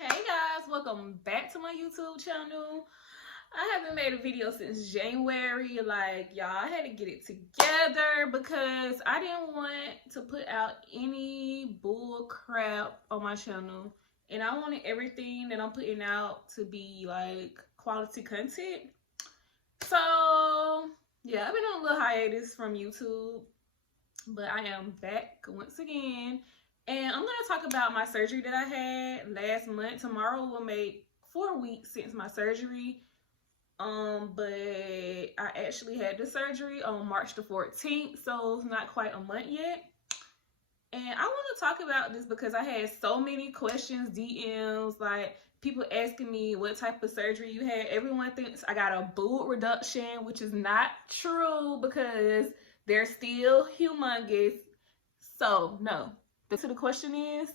Hey guys, welcome back to my YouTube channel. I haven't made a video since January. Y'all, I had to get it together because I didn't want to put out any bull crap on my channel. And I wanted everything that I'm putting out to be like quality content. So yeah, I've been on a little hiatus from YouTube, but I am back once again. And I'm going to talk about my surgery that I had last month. Tomorrow will make 4 weeks since my surgery. But I actually had the surgery on March the 14th, so it's not quite a month yet. And I want to talk about this because I had so many questions, DMs, like people asking me what type of surgery you had. Everyone thinks I got a boob reduction, which is not true because they're still humongous. So, no. The question is,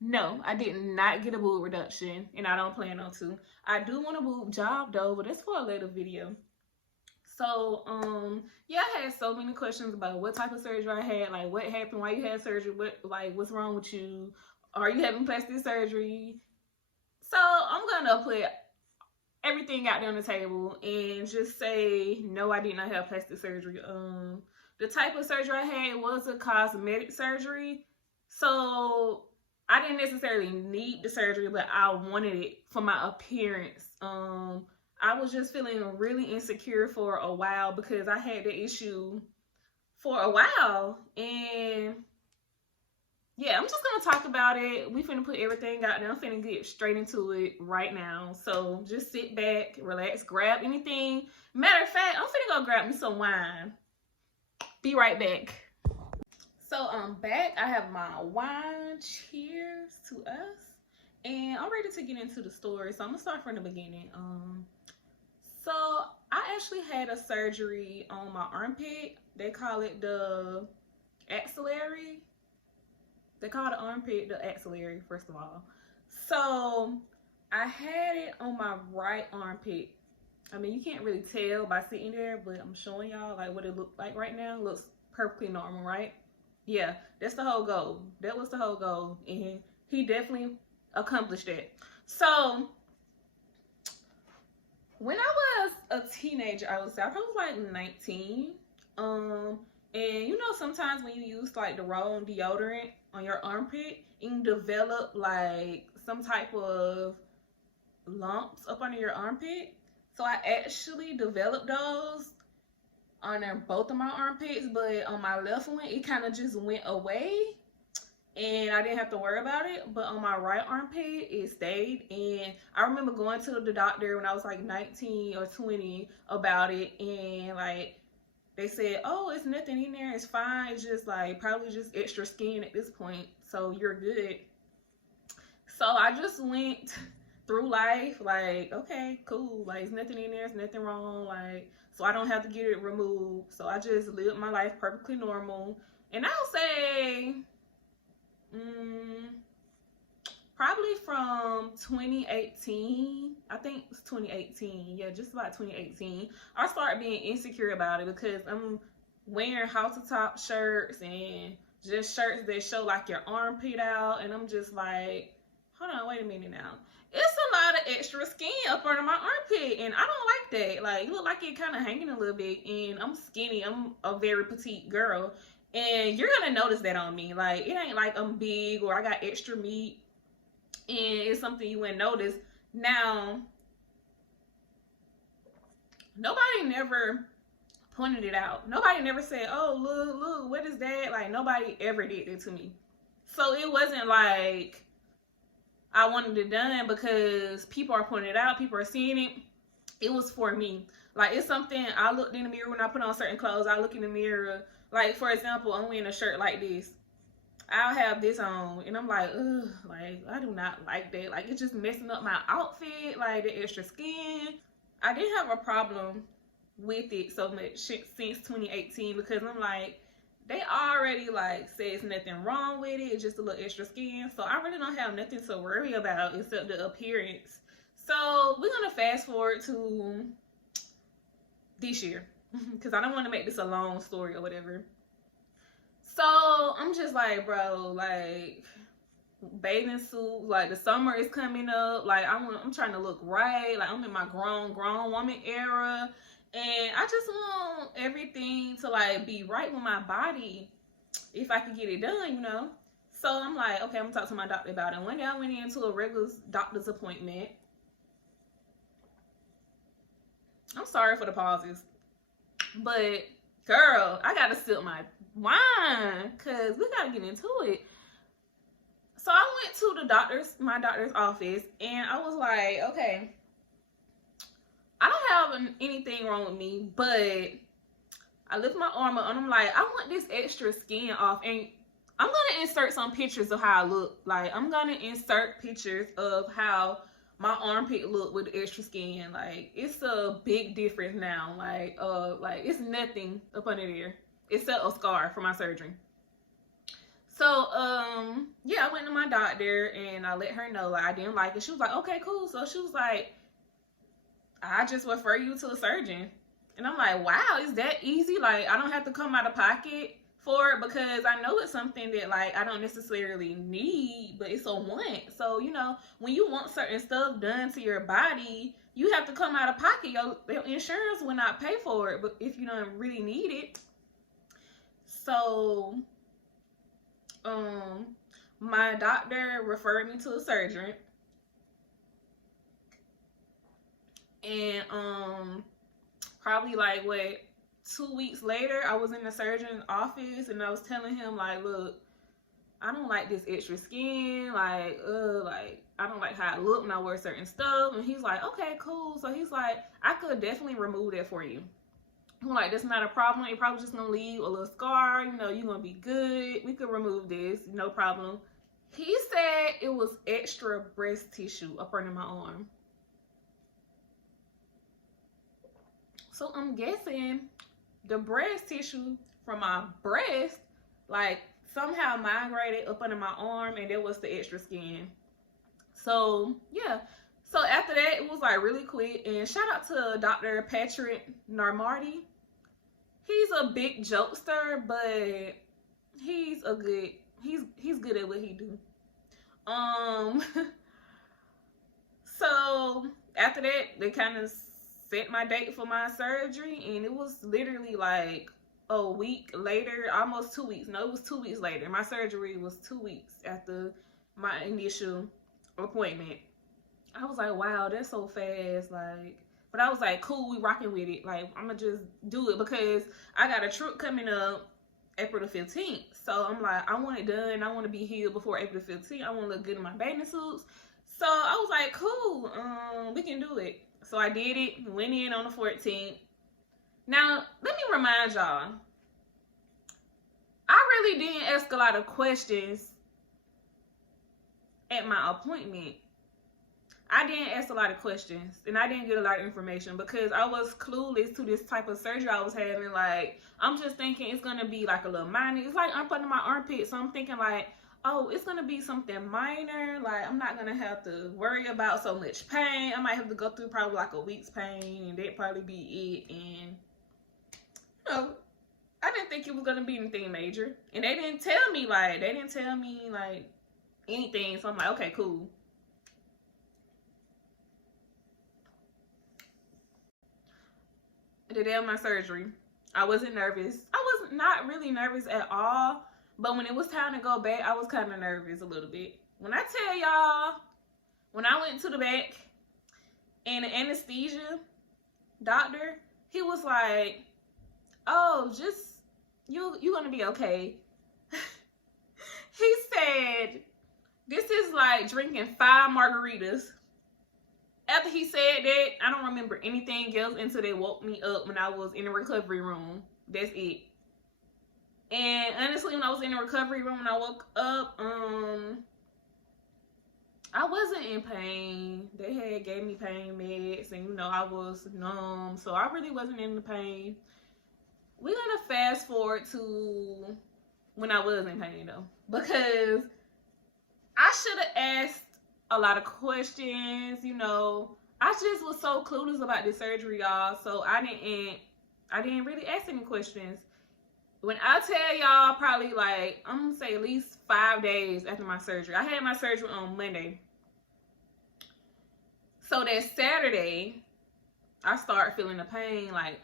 no, I did not get a boob reduction, and I don't plan on to. I do want a boob job, though, but that's for a later video. So, yeah, I had so many questions about what type of surgery I had, like what happened, why you had surgery, what's wrong with you, are you having plastic surgery? So, I'm gonna put everything out there on the table and just say, no, I did not have plastic surgery. The type of surgery I had was a cosmetic surgery. So I didn't necessarily need the surgery, but I wanted it for my appearance. I was just feeling really insecure for a while because I had the issue for a while. And yeah, I'm just gonna talk about it. We finna put everything out there. I'm finna get straight into it right now. So just sit back, relax, grab anything. Matter of fact, I'm finna go grab me some wine. Be right back. So I'm back. I have my wine. Cheers to us. And I'm ready to get into the story. So I'm gonna start from the beginning. So I actually had a surgery on my armpit. They call it the axillary. They call the armpit the axillary, first of all. So I had it on my right armpit. I mean, you can't really tell by sitting there, but I'm showing y'all like what it looked like right now. It looks perfectly normal, right? Yeah, that's the whole goal. That was the whole goal, and he definitely accomplished that. So when I was a teenager, I would say I probably was like 19. And you know, sometimes when you use like the wrong deodorant on your armpit, you can develop like some type of lumps up under your armpit. So I actually developed those on both of my armpits, but on my left one, it kind of just went away and I didn't have to worry about it. But on my right armpit, it stayed. And I remember going to the doctor when I was like 19 or 20 about it, and like they said, oh, it's nothing in there, it's fine, it's just like probably just extra skin at this point, so you're good. So I just went through life like, okay, cool, like it's nothing in there, it's nothing wrong, like, so I don't have to get it removed. So I just lived my life perfectly normal. And I'll say probably from 2018, I think it's 2018, yeah, just about 2018, I started being insecure about it because I'm wearing halter-top shirts and just shirts that show like your armpit out, and I'm just like, hold on, wait a minute now. It's a lot of extra skin up under my armpit, and I don't like that. Like, it look like it kind of hanging a little bit, and I'm skinny. I'm a very petite girl, and you're gonna notice that on me. Like, it ain't like I'm big or I got extra meat, and it's something you wouldn't notice. Now, nobody never pointed it out. Nobody never said, oh, look, what is that? Like, nobody ever did that to me. So it wasn't like I wanted it done because people are pointing it out, people are seeing it. It was for me. Like, it's something I looked in the mirror when I put on certain clothes. I look in the mirror. Like, for example, I'm wearing a shirt like this. I'll have this on, and I'm like, ugh, like, I do not like that. Like, it's just messing up my outfit, like, the extra skin. I didn't have a problem with it so much since 2018 because I'm like, they already like say it's nothing wrong with it, it's just a little extra skin, so I really don't have nothing to worry about except the appearance. So we're gonna fast forward to this year because I don't want to make this a long story or whatever. So I'm just like, bro, like, bathing suit. Like the summer is coming up. Like I'm trying to look right. Like I'm in my grown woman era. And I just want everything to like be right with my body if I could get it done, you know. So I'm like, okay, I'm gonna talk to my doctor about it. One day I went into a regular doctor's appointment. I'm sorry for the pauses, but girl, I gotta sip my wine because we gotta get into it. So I went to my doctor's office, and I was like, okay, I don't have anything wrong with me, but I lift my arm up and I'm like, I want this extra skin off, and I'm gonna insert some pictures of how I look. Like I'm gonna insert pictures of how my armpit look with the extra skin. Like it's a big difference now. Like it's nothing up under there except a scar from my surgery. So yeah, I went to my doctor and I let her know like I didn't like it. She was like, okay, cool. So she was like, I just refer you to a surgeon. And I'm like, wow, is that easy? Like I don't have to come out of pocket for it, because I know it's something that like I don't necessarily need, but it's a want. So you know, when you want certain stuff done to your body, you have to come out of pocket. Your insurance will not pay for it, but if you don't really need it. So my doctor referred me to a surgeon, and probably like 2 weeks later, I was in the surgeon's office and I was telling him like, look, I don't like this extra skin, like I don't like how I look when I wear certain stuff. And he's like, okay, cool. So he's like, I could definitely remove that for you. I'm like, that's not a problem. You're probably just gonna leave a little scar, you know, you're gonna be good. We could remove this, no problem. He said it was extra breast tissue up under my arm. So I'm guessing the breast tissue from my breast, like somehow migrated up under my arm, and there was the extra skin. So yeah. So after that, it was like really quick. And shout out to Dr. Patrick Narmarty. He's a big jokester, but he's good at what he do. So after that, they kind of set my date for my surgery, and it was literally like a week later, almost 2 weeks. No, it was 2 weeks later. My surgery was 2 weeks after my initial appointment. I was like, wow, that's so fast. Like, but I was like, cool, we rocking with it. Like, I'm gonna just do it because I got a trip coming up April the 15th. So I'm like, I want it done. I want to be healed before April the 15th. I want to look good in my bathing suits. So I was like, cool, we can do it. So I did it, went in on the 14th. Now, let me remind y'all, I really didn't ask a lot of questions at my appointment. I didn't ask a lot of questions, and I didn't get a lot of information because I was clueless to this type of surgery I was having. Like, I'm just thinking it's going to be like a little minor. It's like up under my armpit, so I'm thinking like, oh, it's going to be something minor. Like, I'm not going to have to worry about so much pain. I might have to go through probably like a week's pain, and that'd probably be it. And, you know, I didn't think it was going to be anything major. And they didn't tell me like anything. So I'm like, okay, cool. The day of my surgery, I wasn't nervous. I was not really nervous at all. But when it was time to go back, I was kind of nervous a little bit. When I tell y'all, when I went to the back and the anesthesia doctor, he was like, oh, just, you're going to be okay. He said, this is like drinking 5 margaritas. After he said that, I don't remember anything else until they woke me up when I was in the recovery room. That's it. And honestly, when I was in the recovery room, when I woke up, I wasn't in pain. They had gave me pain meds, and you know, I was numb, so I really wasn't in the pain. We're gonna fast forward to when I was in pain though, because I should have asked a lot of questions. You know, I just was so clueless about this surgery, y'all. So I didn't really ask any questions. When I tell y'all, probably like, I'm gonna say at least 5 days after my surgery. I had my surgery on Monday. So that Saturday, I start feeling the pain. Like,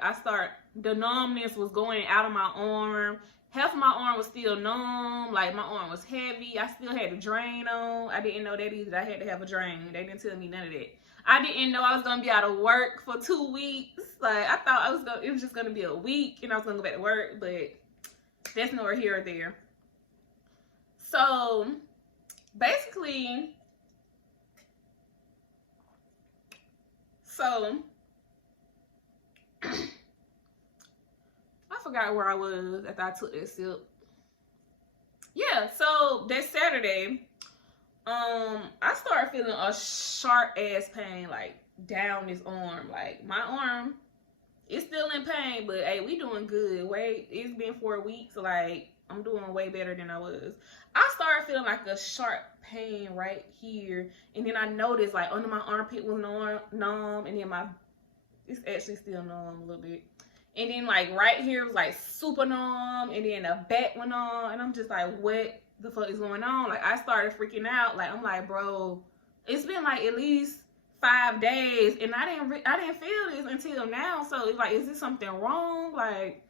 the numbness was going out of my arm. Half of my arm was still numb. Like, my arm was heavy. I still had a drain on. I didn't know that either. I had to have a drain. They didn't tell me none of that. I didn't know I was going to be out of work for 2 weeks. Like, I thought it was just going to be a week and I was going to go back to work. But that's nowhere here or there. So, basically, I forgot where I was after I took that sip. Yeah, so that Saturday, I started feeling a sharp ass pain, like down this arm. Like my arm is still in pain, but hey, we doing good. Wait, it's been 4 weeks. Like I'm doing way better than I was. I started feeling like a sharp pain right here, and then I noticed like under my armpit was numb, and then it's actually still numb a little bit. And then like right here was like super numb, and then the back went on, and I'm just like, what the fuck is going on? Like I started freaking out. Like I'm like, bro, it's been like at least 5 days, and I didn't feel this until now. So it's like, is this something wrong? Like,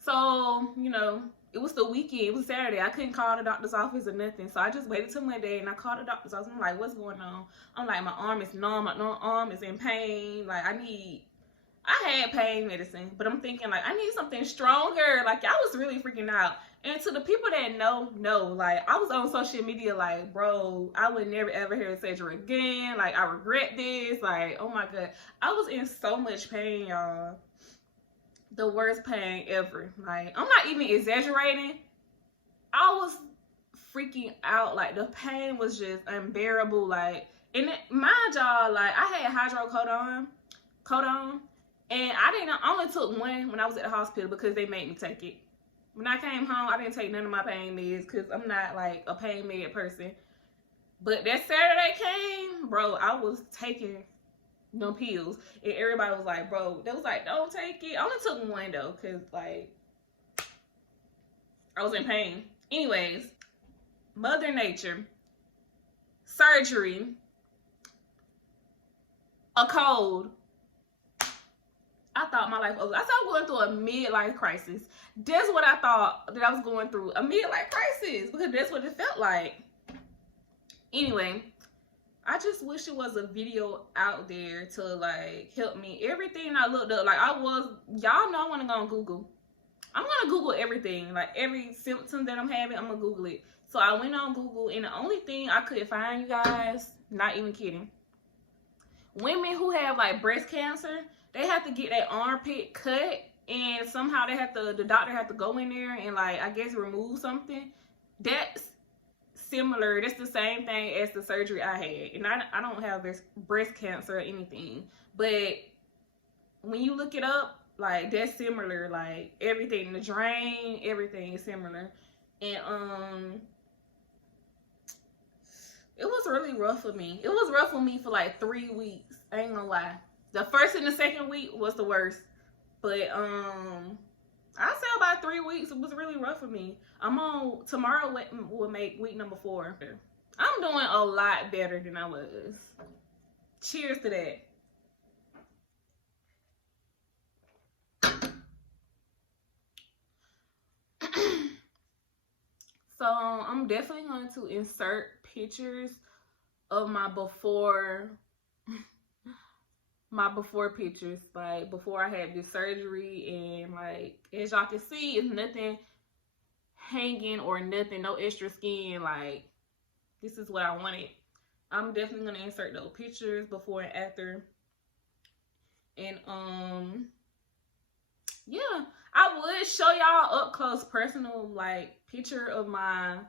so you know, it was the weekend. It was Saturday. I couldn't call the doctor's office or nothing, so I just waited till Monday, and I called the doctor's office. I'm like, what's going on? I'm like, my arm is numb. My arm is in pain. Like I had pain medicine, but I'm thinking like I need something stronger. Like I was really freaking out. And to the people that know, like I was on social media like, bro, I would never ever hear surgery again. Like I regret this. Like, oh my God. I was in so much pain, y'all. The worst pain ever. Like, I'm not even exaggerating. I was freaking out. Like the pain was just unbearable. Like, and mind y'all, like I had hydrocodone. And I only took one when I was at the hospital because they made me take it. When I came home, I didn't take none of my pain meds because I'm not like a pain med person. But that Saturday came, bro, I was taking no pills. And everybody was like, bro, they was like, don't take it. I only took one though because like I was in pain. Anyways, Mother Nature, surgery, a cold. I thought my life was. I started going through a midlife crisis. That's what I thought that I was going through. A midlife crisis. Because that's what it felt like. Anyway, I just wish there was a video out there to like help me. Everything I looked up, like y'all know I want to go on Google. I'm going to Google everything. Like every symptom that I'm having, I'm going to Google it. So I went on Google and the only thing I could find, you guys, not even kidding. Women who have like breast cancer, they have to get that armpit cut, and somehow the doctor had to go in there and like, I guess remove something. That's similar. That's the same thing as the surgery I had. And I don't have breast cancer or anything. But when you look it up, like that's similar. Like everything, the drain, everything is similar. And it was really rough for me. It was rough for me for like 3 weeks. I ain't gonna lie. The first and the second week was the worst. But I say about 3 weeks, it was really rough for me. Tomorrow will make week number 4. I'm doing a lot better than I was. Cheers to that. So I'm definitely going to insert pictures of my before pictures, like before I had this surgery, and like as y'all can see, it's nothing hanging or nothing, no extra skin. Like this is what I wanted. I'm definitely gonna insert those pictures before and after. And yeah, I would show y'all up close personal like picture of my, let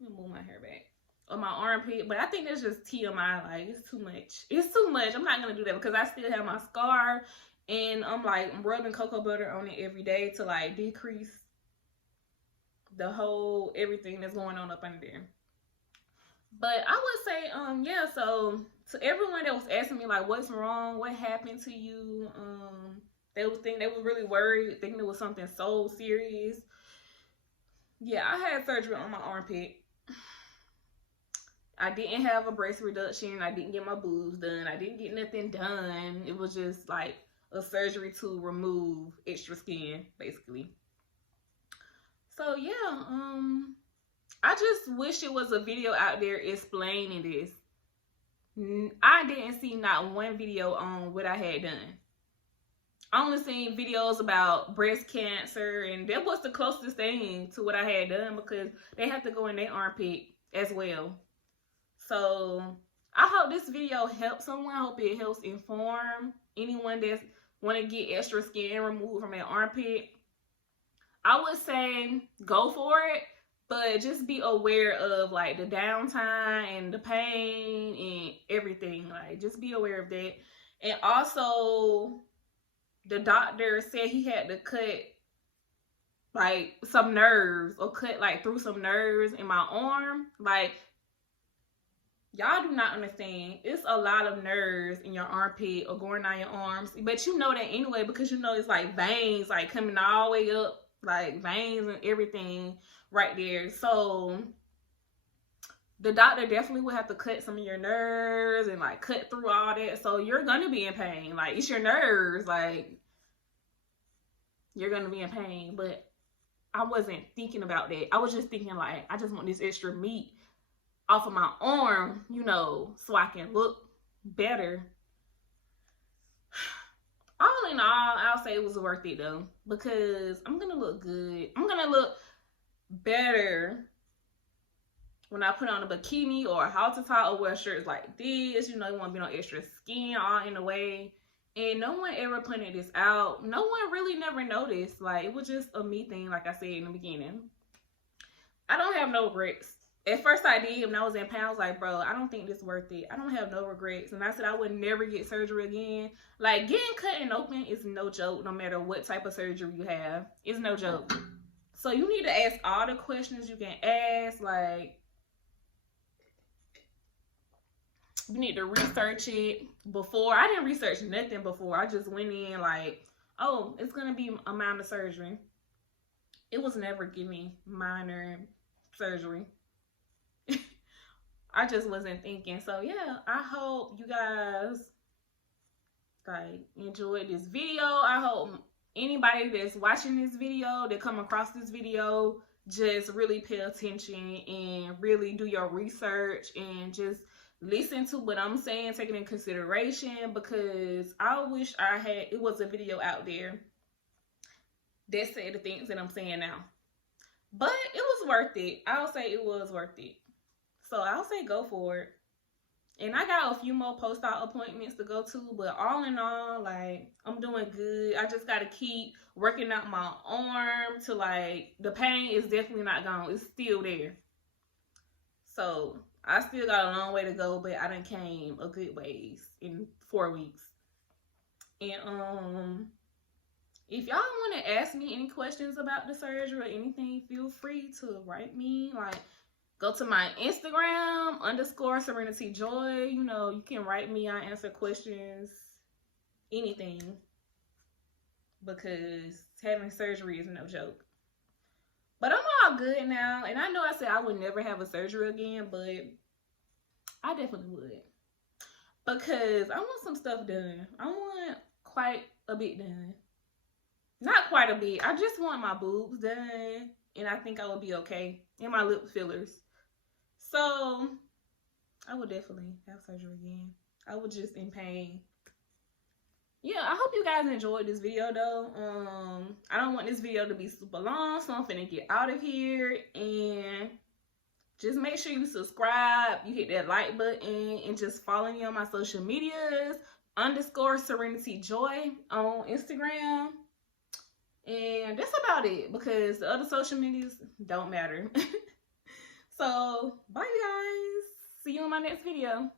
me move my hair back, of my armpit, but I think that's just TMI. Like it's too much. I'm not gonna do that because I still have my scar, and I'm rubbing cocoa butter on it every day to like decrease the whole everything that's going on up under there. But I would say yeah, so to everyone that was asking me like what's wrong, what happened to you, They were really worried, thinking it was something so serious. Yeah, I had surgery on my armpit. I didn't have a breast reduction. I didn't get my boobs done. I didn't get nothing done. It was just like a surgery to remove extra skin, basically. So yeah, I just wish it was a video out there explaining this. I didn't see not one video on what I had done. I only seen videos about breast cancer, and that was the closest thing to what I had done, because they have to go in their armpit as well. So I hope this video helps someone. I hope it helps inform anyone that's want to get extra skin removed from their armpit. I would say go for it, but just be aware of like the downtime and the pain and everything. Like, just be aware of that. And also, the doctor said he had to cut like some nerves, or cut like through some nerves in my arm. Like, y'all do not understand. It's a lot of nerves in your armpit or going down your arms. But you know that anyway, because you know it's like veins like coming all the way up, like veins and everything right there. So the doctor definitely would have to cut some of your nerves and like cut through all that. So you're gonna be in pain. Like, it's your nerves. Like, you're gonna be in pain. But I wasn't thinking about that. I was just thinking like, I just want this extra meat off of my arm, you know, so I can look better. All in all, I'll say it was worth it though, because I'm gonna look good. I'm gonna look better when I put on a bikini or a halter top or wear shirts like this. You know, you want to be no extra skin all in the way. And no one ever pointed this out. No one really never noticed. Like, it was just a me thing, like I said in the beginning. I don't have no regrets. At first I did, when I was in pain, I was like, bro, I don't think this is worth it. I don't have no regrets. And I said I would never get surgery again. Like, getting cut and open is no joke, no matter what type of surgery you have. It's no joke. So you need to ask all the questions you can ask. Like, you need to research it before. I didn't research nothing before. I just went in like, oh, it's going to be a minor surgery. It was never giving minor surgery. I just wasn't thinking. So yeah, I hope you guys like enjoyed this video. I hope anybody that's watching this video, that come across this video, just really pay attention and really do your research and just listen to what I'm saying, take it in consideration, because I wish it was a video out there that said the things that I'm saying now. But it was worth it. I'll say it was worth it. So I'll say go for it. And I got a few more post-op appointments to go to, but all in all, like, I'm doing good. I just got to keep working out my arm to, like, the pain is definitely not gone. It's still there. So I still got a long way to go, but I done came a good ways in 4 weeks. And if y'all want to ask me any questions about the surgery or anything, feel free to write me. Like, go to my Instagram, _SerenityJoy. You know, you can write me. I answer questions, anything. Because having surgery is no joke. But I'm all good now. And I know I said I would never have a surgery again, but I definitely would. Because I want some stuff done. I want quite a bit done. Not quite a bit. I just want my boobs done. And I think I would be okay. And my lip fillers. So, I would definitely have surgery again. I was just in pain. Yeah, I hope you guys enjoyed this video though. I don't want this video to be super long, so I'm finna get out of here. And just make sure you subscribe, you hit that like button, and just follow me on my social medias, _SerenityJoy on Instagram. And that's about it, because the other social medias don't matter. So, bye you guys. See you in my next video.